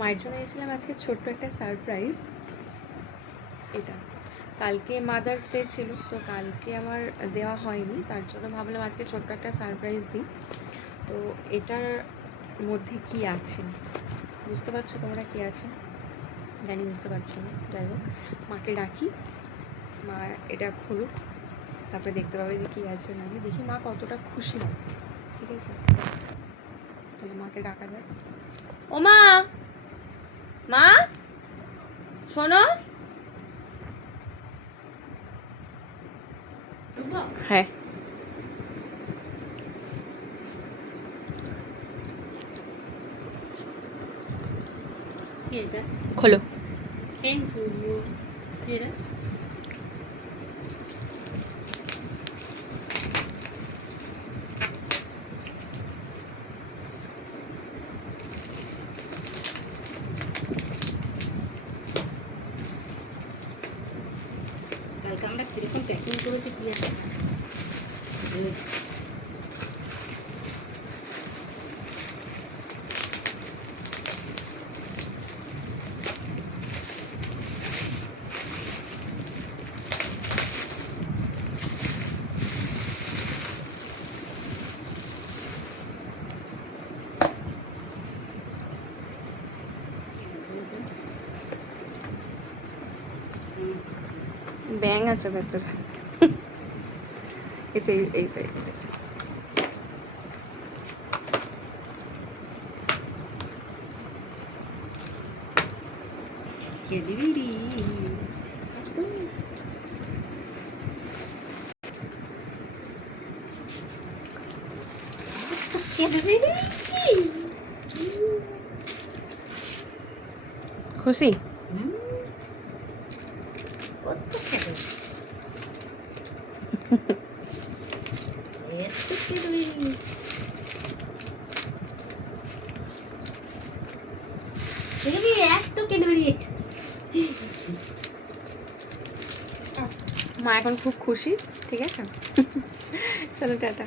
মায়ের জন্য এনেছিলাম আজকে ছোট্ট একটা সারপ্রাইজ। এটা কালকে মাদার্স ডে ছিল, তো কালকে আমার দেওয়া হয়নি, তার জন্য ভাবলাম আজকে ছোট্ট একটা সারপ্রাইজ দিই। তো এটার মধ্যে কি আছে বুঝতে পারছো তোমরা? কি আছে জানি বুঝতে পারছো না, যাই হোক মাকে ডাকি, মা এটা খুলুক, তারপরে দেখতে পাবে যে কী আছে। মানে দেখি মা কতটা খুশি হয়। ঠিক আছে, তাহলে মাকে ডাকা যায়। ও মা, মা শোনো। হ্যাঁ, খোলো। কালকে আমরা কিরকম প্যাকিং করেছি কি আছে। ব্যাং আছে ভেতরে, এতে এই সাইডে। কে দিবি রে কে দিবি রে খুশি? কত খেতে এত খেতে দেখবি এত ক্যাডবেরি। মা এখন খুব খুশি। ঠিক আছে, চলো টাটা।